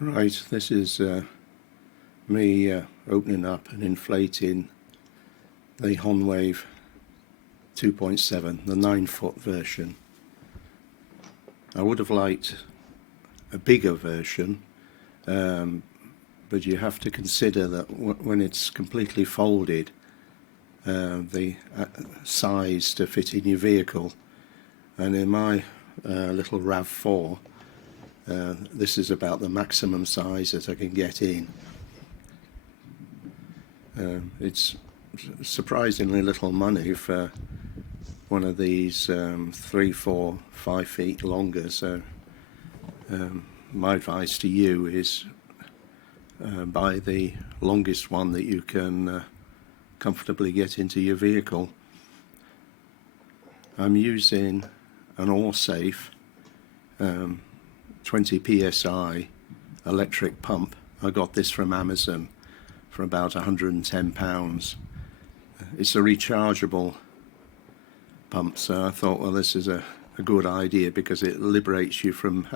Right, this is me opening up and inflating the Honwave 2.7, the 9-foot version. I would have liked a bigger version, but you have to consider that when it's completely folded, the size to fit in your vehicle, and in my little RAV4, this is about the maximum size that I can get in. It's surprisingly little money for one of these 3, 4, 5 feet longer, so my advice to you is buy the longest one that you can comfortably get into your vehicle. I'm using an Awesafe 20 psi electric pump. I got this from Amazon for about £110. It's a rechargeable pump, so I thought, well, this is a good idea because it liberates you from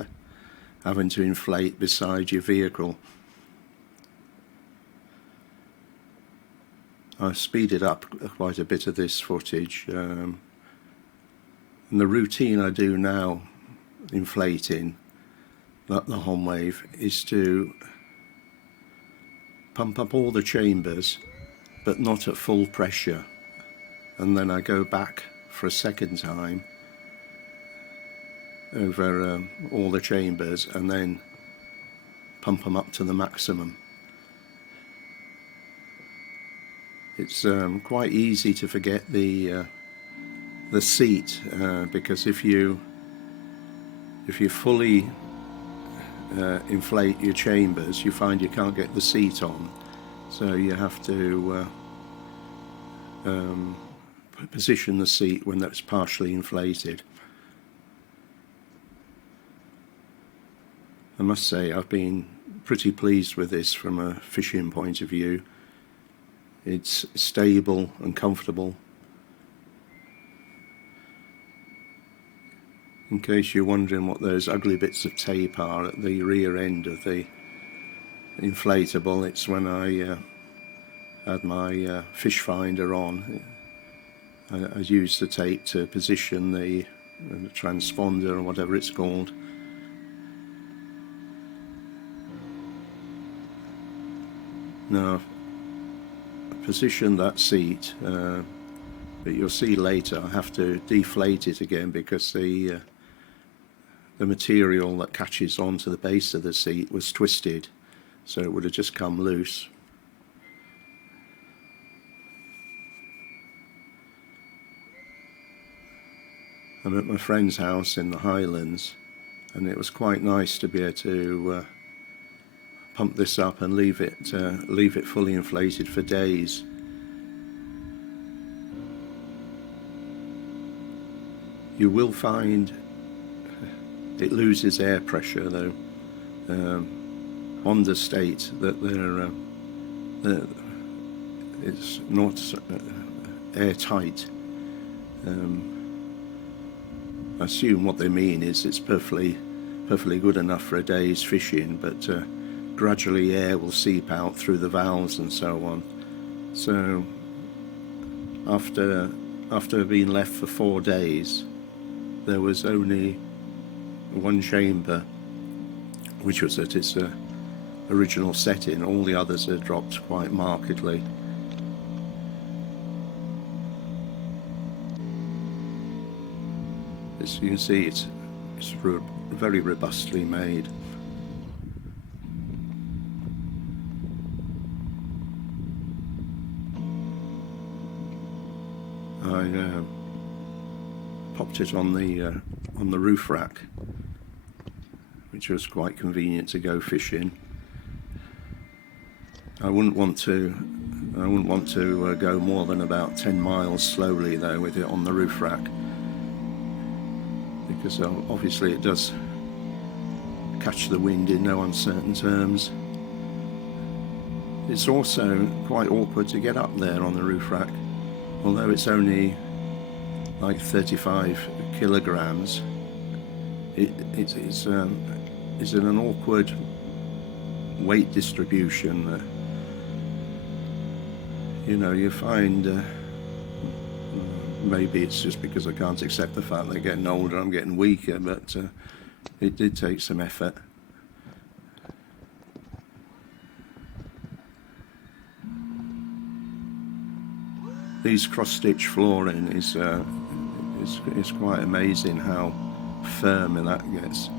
having to inflate beside your vehicle. I speeded up quite a bit of this footage, and the routine I do now inflating the Honwave is to pump up all the chambers but not at full pressure, and then I go back for a second time over all the chambers and then pump them up to the maximum. It's quite easy to forget the seat, because if you fully inflate your chambers, you find you can't get the seat on, so you have to position the seat when that's partially inflated. I must say I've been pretty pleased with this from a fishing point of view. It's stable and comfortable. In case you're wondering what those ugly bits of tape are at the rear end of the inflatable, it's when I had my fish finder on. I used the tape to position the transponder or whatever it's called. Now, I positioned that seat, but you'll see later I have to deflate it again because the material that catches onto the base of the seat was twisted, so it would have just come loose. I'm at my friend's house in the Highlands, and it was quite nice to be able to pump this up and leave it fully inflated for days. You will find it loses air pressure though. Honda state that it's not airtight. I assume what they mean is it's perfectly good enough for a day's fishing, but gradually air will seep out through the valves and so on. So after being left for 4 days, there was only one chamber which was at its original setting. All the others had dropped quite markedly. As you can see, it's very robustly made. I popped it on the roof rack, which was quite convenient to go fishing. I wouldn't want to go more than about 10 miles slowly though with it on the roof rack, because obviously it does catch the wind in no uncertain terms. It's also quite awkward to get up there on the roof rack. Although it's only like 35 kilograms, it's in an awkward weight distribution. You know, you find maybe it's just because I can't accept the fact they're getting older, I'm getting weaker, but it did take some effort. These cross-stitch flooring is quite amazing how firm that gets.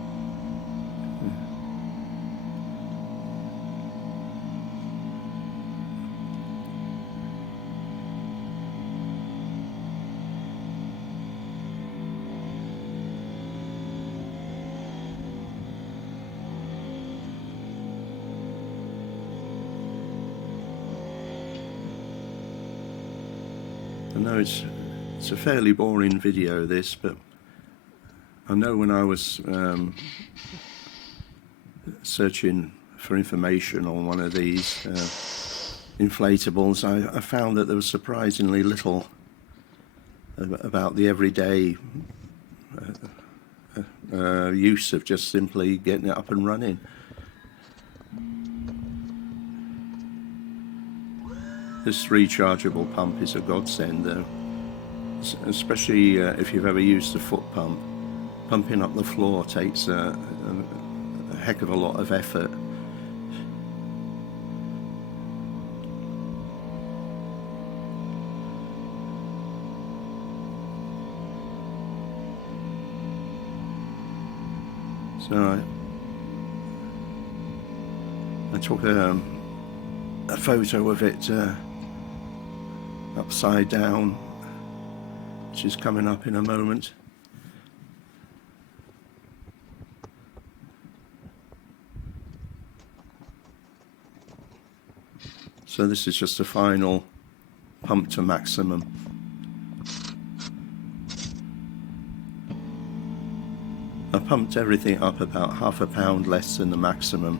I know it's a fairly boring video, this, but I know when I was searching for information on one of these inflatables, I found that there was surprisingly little about the everyday use of just simply getting it up and running. This rechargeable pump is a godsend, though, especially if you've ever used a foot pump. Pumping up the floor takes a heck of a lot of effort. So I took a photo of it upside down, which is coming up in a moment. So this is just a final pump to maximum. I pumped everything up about half a pound less than the maximum.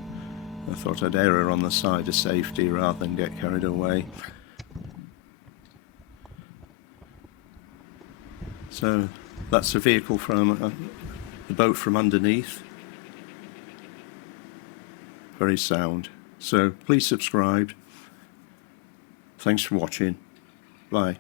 I thought I'd err on the side of safety rather than get carried away. So that's the vehicle from the boat from underneath. Very sound. So please subscribe. Thanks for watching. Bye.